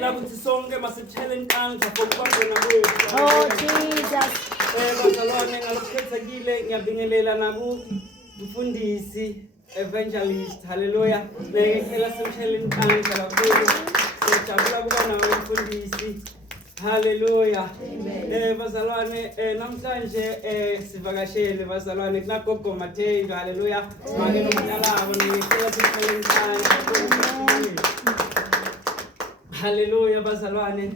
ngiyacela ukuthi sonke masithele inkandla fokukwabona kwethu. Oh, Jesus. Bazalwane ngalokukhethekile ngiyabingelela mfundisi evangelist. Hallelujah. Ngiyacela simthele inkandla kakhulu. Sijabula kuba nawe mfundisi. Hallelujah. Bazalwane namhlanje sivakashele bazalwane kunagogo Mathenga. Hallelujah. Manje nomntalabo ngiyacela simthele inkandla. Hallelujah bazalwane.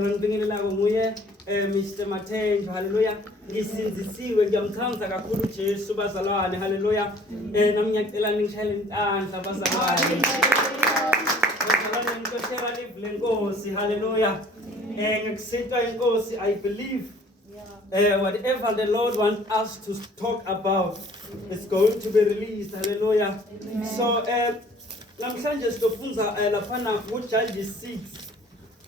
Ngibingelelako nguye Mr. Mathenga. Hallelujah. Ngisinzisiwe ngiyamthanda kakhulu Jesu bazalwane. Hallelujah. Nami ngiyacela ningishayele intandla bazalwane. Bazalwane ngikoshela live lenkosi. Hallelujah. Ngikusinta inkosi. I believe whatever the Lord wants us to talk about is going to be released. Hallelujah. So namhlanje sizofunza laphana kuJudges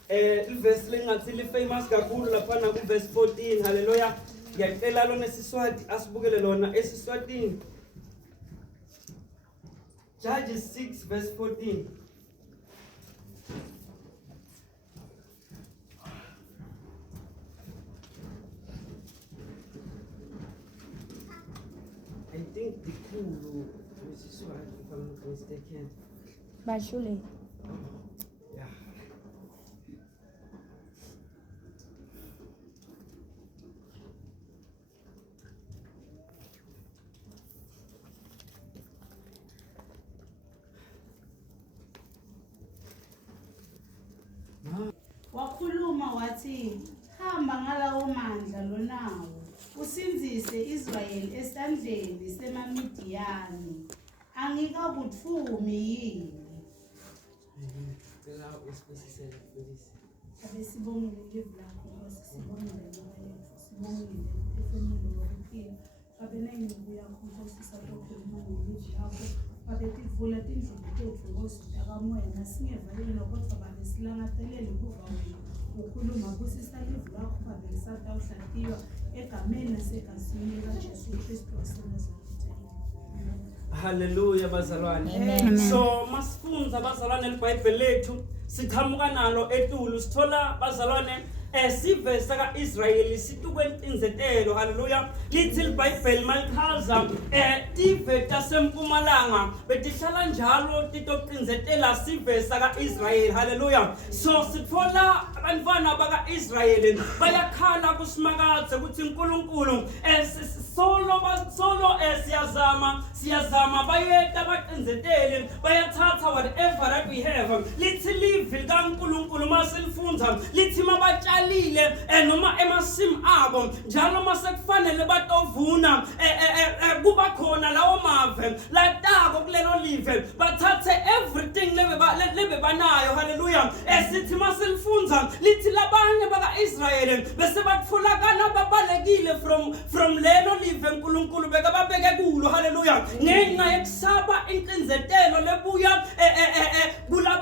6 iverse lengathi li famous kakhulu laphana ku verse 14. Hallelujah. Ngiyacela lona siswati asibukele lona esiswatini. Judges 6 verse 14. I think the Kulu is Swati, if I'm not mistaken. Bashule. Yeah. Wakhuluma wathi hamba ngalawo mandla lonawo usinzise Israyeli esandleni semaMidiyani angikakuthumi yini. Abesibongile live lakho sibongile sibongile efemini lokuphila abenayinqubo yakho Nkosi sakhuluma ngelive lakho abetivula tindlela tethu ngosida kamoya nasingevalelwa kodwa babesilangathelele kuva wena ukhuluma kusisa live lakho babesata uhlatiwa egameni nasegazini likaJesu Kristu waseNazaretha. Hallelujah bazalwane. So masifunza bazalwane iBhayibheli lethu siqhamuka nalo etulu sithola bazalwane sivesa kaIsrayeli situkwentinzetelo. Hallelujah. Lithi iBhayibheli malichaza tive tasempumalanga betihlala njalo titoqinzetela sivesa kaIsrayeli. Hallelujah. So sithola abantwana bakaIsrayeli bayakhala kusimakathe ukuthi uNkulunkulu solo siyazama bayeta baqinzetele bayathatha whatever that we have. Lithi live likaNkulunkulu masilifunza lithi mabatshalile noma emasimu abo njalo masekufanele batovuna kuba khona lawo mave latako kulelo live bathathe everything lebe banayo. Hallelujah. Sithi masilifunza lithi labanye bakaIsrayeli bese batfolakala babalekile from lelo live uNkulunkulu bekababeke kulo. Hallelujah. Ngenxa yekusaba inqinzetelo lebuya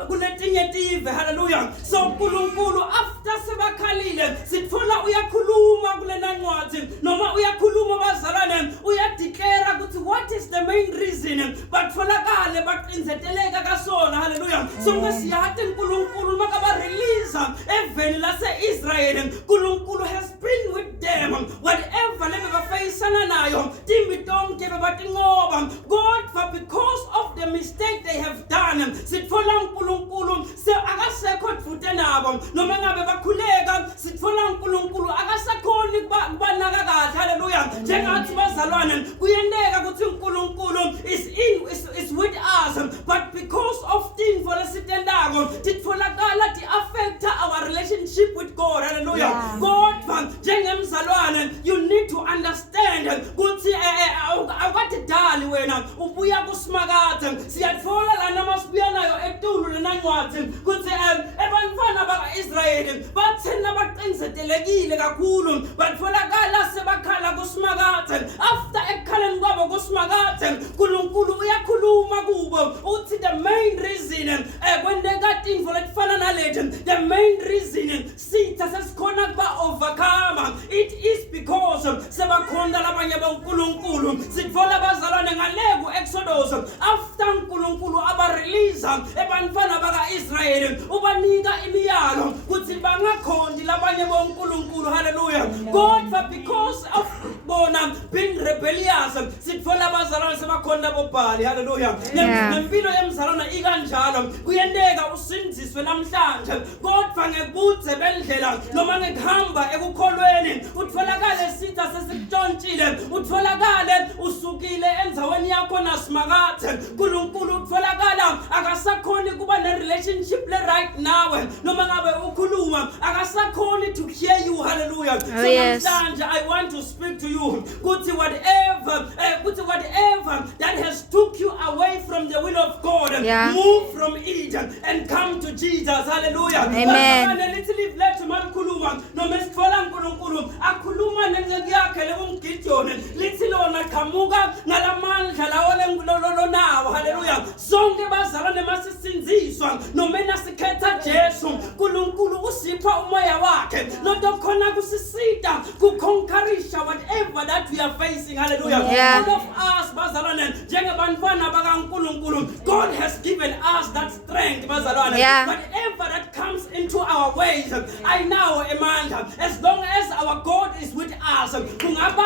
kuletinye tive. Hallelujah. So uNkulunkulu after sebakhalile sithola uyakhuluma kulena ncwadi noma uyakhuluma bazalwane uyadeclare ukuthi what is the main reason batfolakale baqinzeteleka kasona. Hallelujah. So ngesiyade uNkulunkulu makaba release eveni lase-Israel uNkulunkulu has been with them whatever lebe bafayisana nayo timbi tonke bebatinqoba kodwa because of the mistake they have done sitfola uNkulunkulu akasekho dvute nabo noma ngabe bakhuleka sitfola uNkulunkulu akasakhoni kubanaka kahle. Hallelujah. Njengathi bazalwane kuyendeka ukuthi uNkulunkulu is with us but because of things for lesitendako titfolakala ti affect our relationship with God. Hallelujah. Kodwa njengemzalwane you need to understand ukuthi awukadali wena ubuya kusimakathe siyatfola lana masibuya nayo etulu lena ncwadi ukuthi ebantwana bakaIsrayeli bathina baqinzetelekile kakhulu batfolakala sebakhala kusimakathe after ekhaleni kwabo kusimakathe uNkulunkulu uyakhuluma kubo uthi the main reason kwendeka tindvo letifana naleti the main reason sitha sesikhona kuba overcome it is because sebakhonda labanye boNkulunkulu sitfola bazalwane ngaleku Exodus after uNkulunkulu aba release ebantwana bakaIsrayeli ubanika imiyalo kuthi bangakhondi labanye bonkulunkulu. Hallelujah. Kodwa because of bona being rebellious sitfola abazalwane sebakhonda bobhali. Hallelujah. Nempilo yemzalwane ikanjalo kuyenteka usindiswe namhlanje kodwa ngebudze bendlela noma ngekuhamba ekukholweni utfolakale sitha sesikutshontshile utfolakale usukile endzaweni yakho nasimakathe uNkulunkulu utfolakala akasakhoni kuba ne-relationship le-right nawe noma ngabe ukhuluma akasakhoni to hear you. Hallelujah. So namhlanje I want to speak to you kuthi whatever that has took you away from the will of God, move from it and come to Jesus. Hallelujah. Amen. Let's malkhuluma noma sitfola uNkulunkulu akhuluma nenceki yakhe lekumgidiyoni lithi lona qamuka ngalamandla lawo nawo. Hallelujah. Sonke bazalwane masisinziswa noma nasikhetha Jesu uNkulunkulu usipha umoya wakhe nodokhona kusisita kuconquerisha whatever that we are facing. Hallelujah. All of us bazalwane njengebantwana bakaNkulunkulu, God has given us that strength bazalwane. Whatever that comes into our ways, I know amandla as long as our God is with us kungaba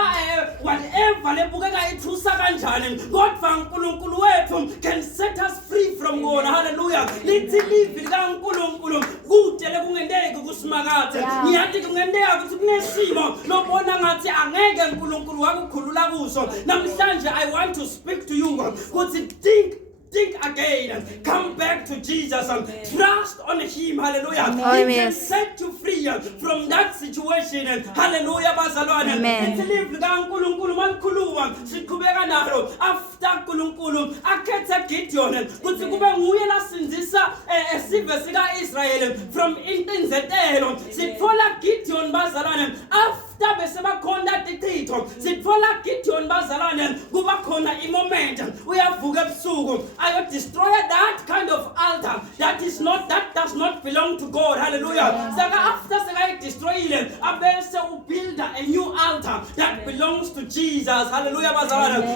whatever lebukeka ithusa kanjani kodwa uNkulunkulu wethu can set us free from God. Hallelujah. Lithi livi likaNkulunkulu kudele kungendeki kusimakathe ngiyathi kungendeka ukuthi kunesimo lobona ngathi angeke uNkulunkulu wakukhulula kuso. Namhlanje I want to speak to you ukuthi think again. Come back to Jesus. Trust on Him. Hallelujah. He can set you free from that situation. Hallelujah. Bazalwane. Live kaNkulunkulu malkhuluma siqhubeka nalo after uNkulunkulu akhetha Gideon kuthi kube nguye lasinzisa esive sika Israel from intinzetelo. Sitfola Gideon bazalwane after bese bakhonda tichitho. Sitfola Gideon bazalwane kuba khona imoment uyavuka ebusuku I destroy that kind of altar that does not belong to God. Hallelujah. Saka after I destroy it, abese build a new altar that belongs to Jesus. Hallelujah.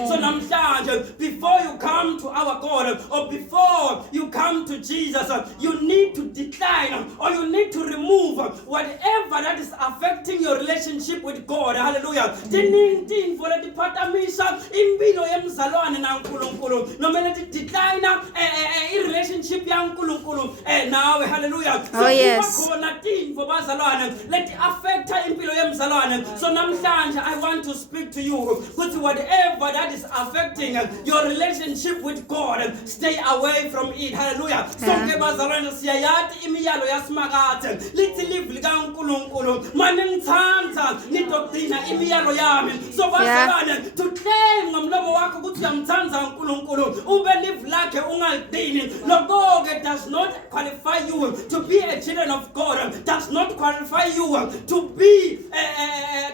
So namhlanje before you come to our God or before you come to Jesus, you need to decline or you need to remove whatever that is affecting your relationship with God. Hallelujah. Tininting for the departamisha impilo yemzalwane na uNkulunkulu. No mele decline a relationship ya uNkulunkulu nawe. Hallelujah. So khona timfo bazalwane let affect impilo yemzalwane. So namhlanje I want to speak to you ukuthi whatever that is affecting your relationship with God, stay away from it. Hallelujah. Sonke bazalwane siyayati imiyalo yasimakathe lithi live likaNkulunkulu manje ngithanda nidogcina imiyalo yami. So bazalwane to claim ngomlomo wakho ukuthi uyamthanda uNkulunkulu ube live lakhe ungalidini lokho does not qualify you to be a children of God, does not qualify you to be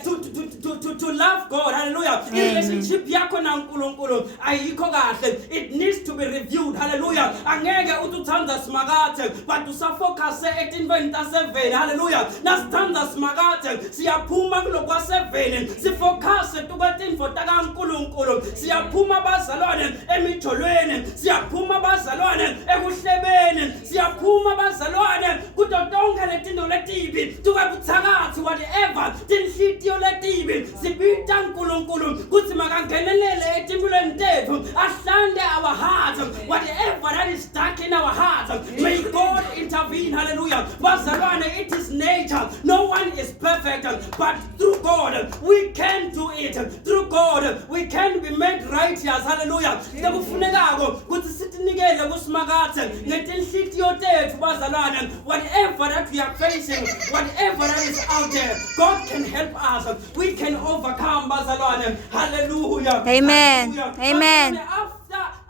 to love God. Hallelujah. Relationship yakho na uNkulunkulu ayikho kahle, it needs to be reviewed. Hallelujah. Angeke uthanda simakathe but usafocus etintweni ta7. Hallelujah. Nasithanda simakathe siyaphuma kulokwa 7 sifocus tukwetinfo takaNkulunkulu siyaphuma bazalwane emijolweni siyaphuma bazalwane ekuhlebeni siyaphuma bazalwane kutotonke letinto letibi tukabuthakathi whatever tinhlitiyo letibi sibita uNkulunkulu kuthi makangenelele etimpilweni tethu ahlande our hearts whatever that is stuck in our hearts may God intervene. Hallelujah. Bazalwane, it is nature, no one is perfect but through God we can do it. Through God we can be made righteous. Hallelujah. Kufunekako kuthi sitinikele kusimakathe ngetinhlitiyo tethu bazalwane whatever that we are facing, whatever that is out there, God can help us. We can overcome bazalwane. Hallelujah. Amen. Hallelujah. Amen.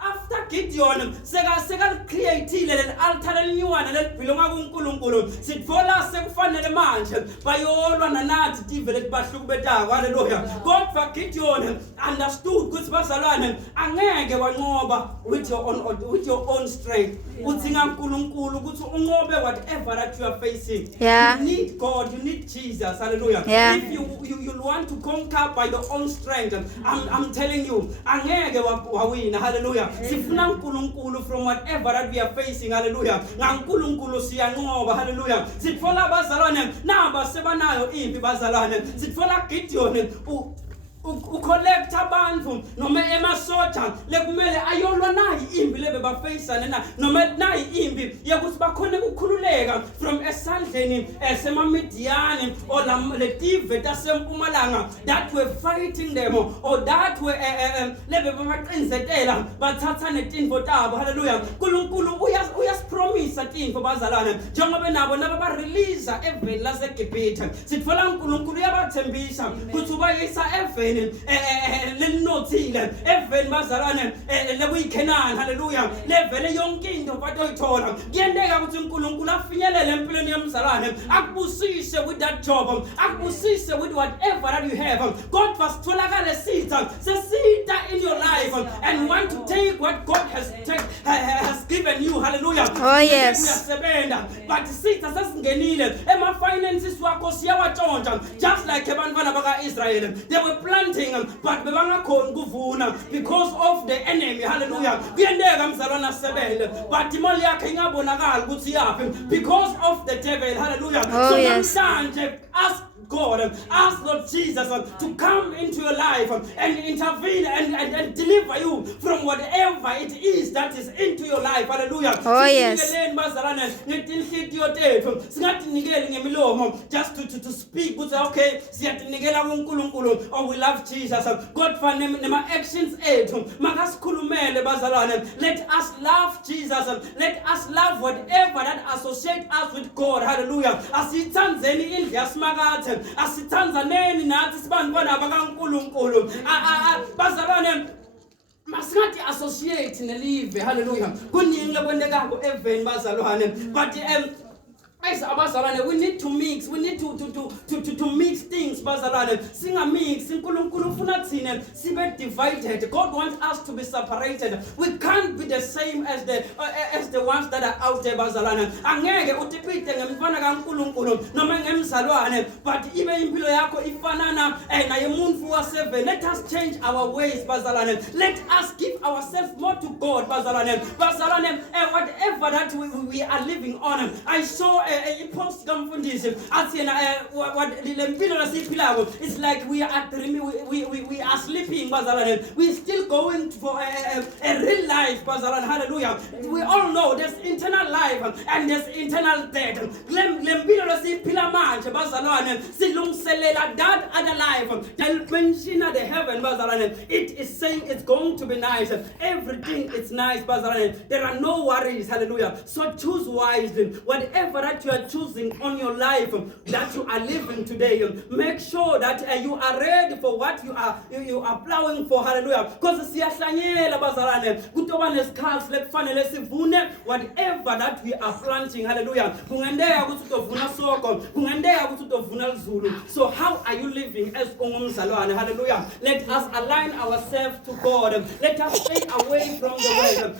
After Gideon seka createile le altar elinywana lelibhilonga kuNkulunkulu sitfola sekufanele manje bayolwa nanathi tive letibahlukubetako. Hallelujah. Kodwa Gideon understood ukuthi bazalwane angeke wanqoba with your own strength. udzinga uNkulunkulu ukuthi unqobe whatever that you are facing. Yeah. You need God, you need Jesus. Hallelujah. Yeah. If you want to conquer by your own strength, I'm telling you, angeke wawina. Hallelujah. Sifuna uNkulunkulu from whatever that we are facing. Hallelujah. NgaNkulunkulu siyanqoba. Hallelujah. Sitfola abazalwane naba sebanayo impi bazalwane. Sitfola Gideon ucollect abantu noma emasoja lekumele ayolwa nayi impi lebe bafacana na noma nayi impi yokuthi bakhona ukukhululeka from esandleni esemamidiyani or letive tasempumalanga that were fighting them or that were lebe bamaqinzetela bathatha netinfo tabo. Hallelujah. uNkulunkulu uyasipromisa tinfo bazalana njengoba nabo naba release eveni laseGibhithe. Sitfola uNkulunkulu uyabathembisa ukuthi ubayisa eveni lenothile eveni bazalwane lekuyikhenani. Hallelujah. Levele yonke into bathi oyithola kuyendeka ukuthi uNkulunkulu afinyelele empilweni yomzalwane akubusise with that job, akubusise with whatever that you have. God vasitholakale sitha sesita in your life and want to take what God has given you. Hallelujah. Oh, yes. Uyasebenza but sitha sesingenile ema-finances wakho siyawatshontsha just like abantwana baka-Israel. They were planting but bebangakhoni ukuvuna because of the enemy. Hallelujah. Kuyendeka mzalwane asebenze but imali yakhe ingabonakali ukuthi yaphi because of the devil. Hallelujah. Oh, So yes. namhlanje ask God, ask Lord Jesus to come into your life and intervene and deliver you from whatever it is that is into your life. Hallelujah. Oh, yes. Just to speak, but okay, oh, we love Jesus. God for nema actions let us love Jesus. Let us love whatever that associates us with God. Hallelujah. Asithanzeni India smakathe asithanzaneni nathi sibantwana bakaNkulunkulu bazalwane masingathi associate nelive. Hallelujah. Kuningi lekwendekako eveni bazalwane but as abazalwane we need to mix, we need to mix things bazalwane singa mix. uNkulunkulu ufuna thina sibe divided. God wants us to be separated. We can't be the same as the ones that are out there bazalwane. Angeke utipite ngemfana kaNkulunkulu noma ngemzalwane but ibe impilo yakho ifanana naye umuntu wa7. Let us change our ways bazalwane. Let us give ourselves more to God bazalwane. Whatever that we are living on. I saw a post kamfundisi athi what lempilo lasiphilako it's like we are sleeping bazalwane. We still going for a real life bazalwane. Hallelujah. We all know there's eternal life and there's eternal death. Lempilo lasiphila manje bazalwane silungiselela that other life. Mention the heaven bazalwane. It is saying it's going to be nice. Everything is nice bazalwane. There are no worries. Hallelujah. So choose wisely. Whatever that you are choosing on your life that you are living today, make sure that you are ready for what you are plowing for. Hallelujah. Because siyahlanyela bazalwane kutoba nesikhathi lekufanele sivune whatever that we are planting. Hallelujah. Kungendeka ukuthi utovuna soko, kungendeka ukuthi utovuna lizulu. So how are you living as ungumzalwane? Hallelujah. Let us align ourselves to God. Let us stay away from the world.